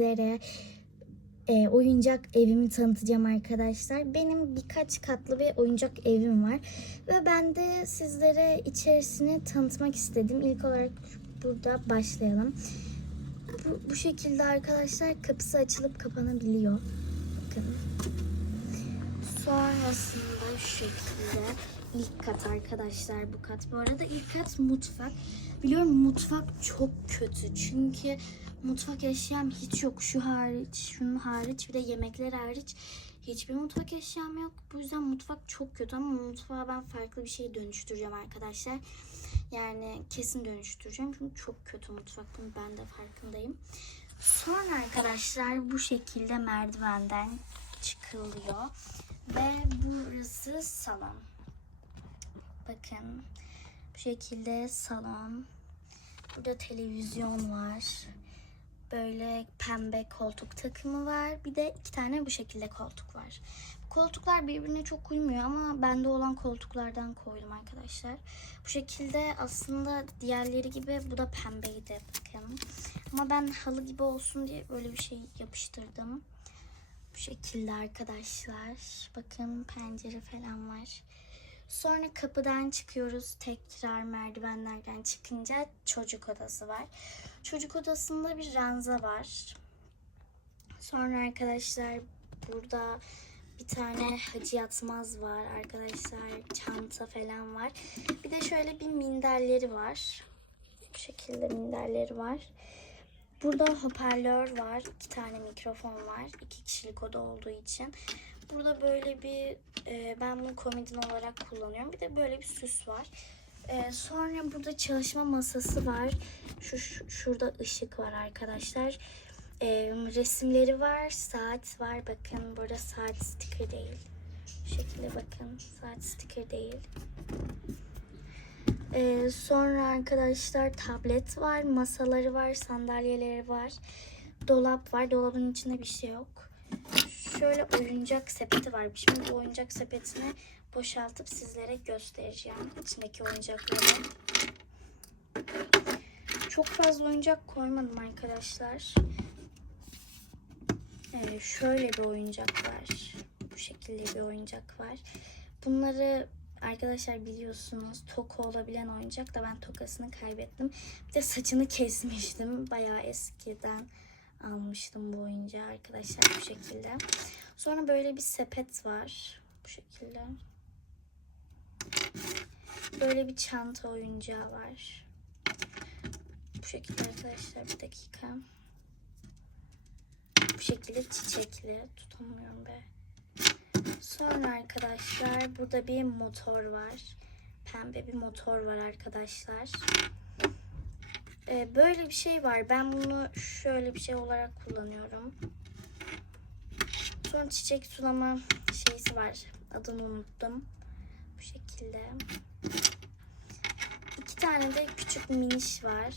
sizlere e, oyuncak evimi tanıtacağım arkadaşlar. Benim birkaç katlı bir oyuncak evim var ve ben de sizlere içerisini tanıtmak istedim. İlk olarak burada başlayalım. Bu, bu şekilde arkadaşlar kapısı açılıp kapanabiliyor. Bakın. Sonrasında şu şekilde ilk kat arkadaşlar bu kat. Bu arada ilk kat mutfak. Biliyorum mutfak çok kötü çünkü mutfak eşyam hiç yok. Şu hariç, şunun hariç bir de yemekler hariç hiçbir mutfak eşyam yok. Bu yüzden mutfak çok kötü ama mutfağa ben farklı bir şey dönüştüreceğim arkadaşlar. Yani kesin dönüştüreceğim çünkü çok kötü mutfak. Bunu ben de farkındayım. Sonra arkadaşlar bu şekilde merdivenden çıkılıyor. Ve burası salon. Bakın bu şekilde salon. Burada televizyon var. Böyle pembe koltuk takımı var. Bir de iki tane bu şekilde koltuk var. Koltuklar birbirine çok uymuyor ama bende olan koltuklardan koydum arkadaşlar. Bu şekilde aslında diğerleri gibi bu da pembeydi bakın. Ama ben halı gibi olsun diye böyle bir şey yapıştırdım. Bu şekilde arkadaşlar. Bakın pencere falan var. Sonra kapıdan çıkıyoruz. Tekrar merdivenlerden çıkınca çocuk odası var. Çocuk odasında bir ranza var. Sonra arkadaşlar burada bir tane hacı yatmaz var arkadaşlar. Çanta falan var. Bir de şöyle bir minderleri var. Bu şekilde minderleri var. Burada hoparlör var. iki tane mikrofon var. iki kişilik oda olduğu için. Burada böyle bir e, ben bunu komodin olarak kullanıyorum. Bir de böyle bir süs var. E, sonra burada çalışma masası var. Şu, şu- şurada ışık var arkadaşlar. E, resimleri var, saat var. Bakın burada saat sticker değil. Şu şekilde bakın saat sticker değil. E, sonra arkadaşlar tablet var, masaları var, sandalyeleri var. Dolap var. Dolabın içinde bir şey yok şöyle oyuncak sepeti var. Şimdi bu oyuncak sepetini boşaltıp sizlere göstereceğim. içindeki oyuncakları. Çok fazla oyuncak koymadım arkadaşlar. Ee, şöyle bir oyuncak var. Bu şekilde bir oyuncak var. Bunları arkadaşlar biliyorsunuz toka olabilen oyuncak da ben tokasını kaybettim. Bir de saçını kesmiştim. Bayağı eskiden almıştım bu arkadaşlar bu şekilde. Sonra böyle bir sepet var. Bu şekilde. Böyle bir çanta oyuncağı var. Bu şekilde arkadaşlar bir dakika. Bu şekilde çiçekli. Tutamıyorum be. Sonra arkadaşlar burada bir motor var. Pembe bir motor var arkadaşlar. Ee, böyle bir şey var. Ben bunu şöyle bir şey olarak kullanıyorum. Sonra çiçek sulama şeysi var. Adını unuttum. Bu şekilde. İki tane de küçük miniş var.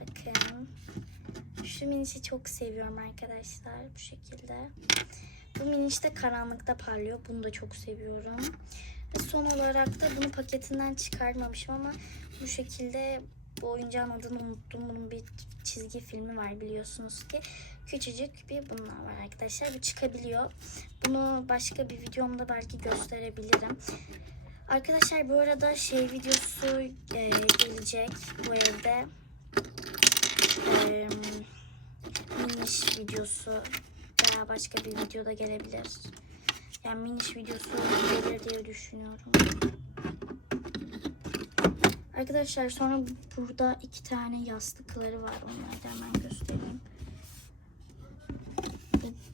Bakın. Şu minişi çok seviyorum arkadaşlar. Bu şekilde. Bu miniş de karanlıkta parlıyor. Bunu da çok seviyorum. Ve son olarak da bunu paketinden çıkarmamışım ama bu şekilde bu oyuncağın adını unuttum. Bunun bir çizgi filmi var biliyorsunuz ki. Küçücük bir bunlar var arkadaşlar. Bu çıkabiliyor. Bunu başka bir videomda belki gösterebilirim. Arkadaşlar bu arada şey videosu e, gelecek bu evde. E, miniş videosu veya başka bir videoda gelebilir. Yani miniş videosu gelir diye düşünüyorum. Arkadaşlar sonra burada iki tane yastıkları var. Onları da hemen göstereyim.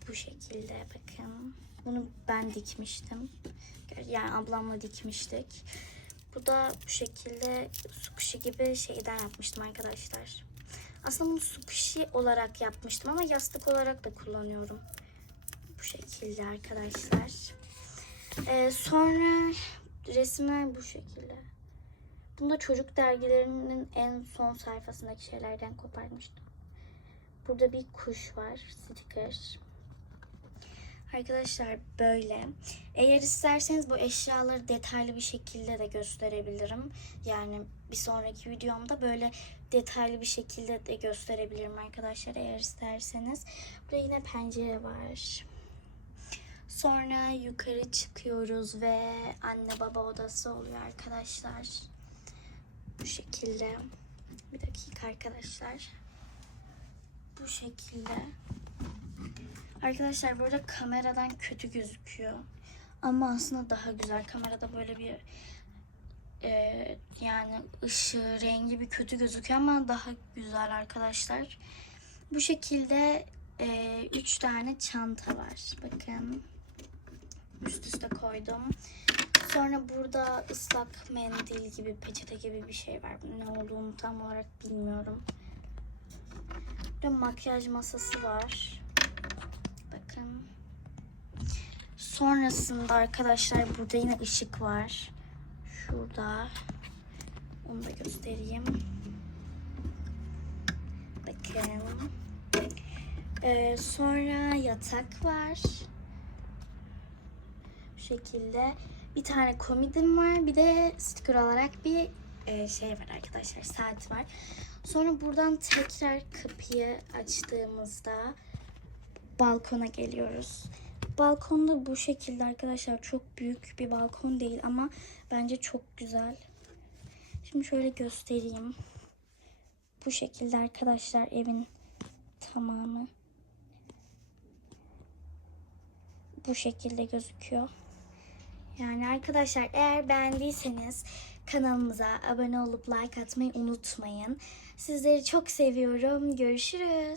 Bu, şekilde bakın. Bunu ben dikmiştim. Yani ablamla dikmiştik. Bu da bu şekilde sukuşi gibi şeyden yapmıştım arkadaşlar. Aslında bunu sukuşi olarak yapmıştım ama yastık olarak da kullanıyorum. Bu şekilde arkadaşlar. Ee, sonra resimler bu şekilde. Bunda çocuk dergilerinin en son sayfasındaki şeylerden koparmıştım. Burada bir kuş var, sticker. Arkadaşlar böyle. Eğer isterseniz bu eşyaları detaylı bir şekilde de gösterebilirim. Yani bir sonraki videomda böyle detaylı bir şekilde de gösterebilirim arkadaşlar eğer isterseniz. Burada yine pencere var. Sonra yukarı çıkıyoruz ve anne baba odası oluyor arkadaşlar. Bu şekilde. Bir dakika arkadaşlar. Bu şekilde. Arkadaşlar burada kameradan kötü gözüküyor. Ama aslında daha güzel. Kamerada böyle bir e, yani ışığı, rengi bir kötü gözüküyor ama daha güzel arkadaşlar. Bu şekilde e, üç tane çanta var. Bakın. Üst üste koydum. Sonra burada ıslak mendil gibi, peçete gibi bir şey var. Ne olduğunu tam olarak bilmiyorum. Burada makyaj masası var. Bakın. Sonrasında arkadaşlar burada yine ışık var. Şurada. Onu da göstereyim. Bakın. Ee, sonra yatak var. Bu şekilde. Bir tane komedim var. Bir de sticker olarak bir e, şey var arkadaşlar. Saat var. Sonra buradan tekrar kapıyı açtığımızda balkona geliyoruz. Balkonda bu şekilde arkadaşlar çok büyük bir balkon değil ama bence çok güzel. Şimdi şöyle göstereyim. Bu şekilde arkadaşlar evin tamamı. Bu şekilde gözüküyor. Yani arkadaşlar eğer beğendiyseniz kanalımıza abone olup like atmayı unutmayın. Sizleri çok seviyorum. Görüşürüz.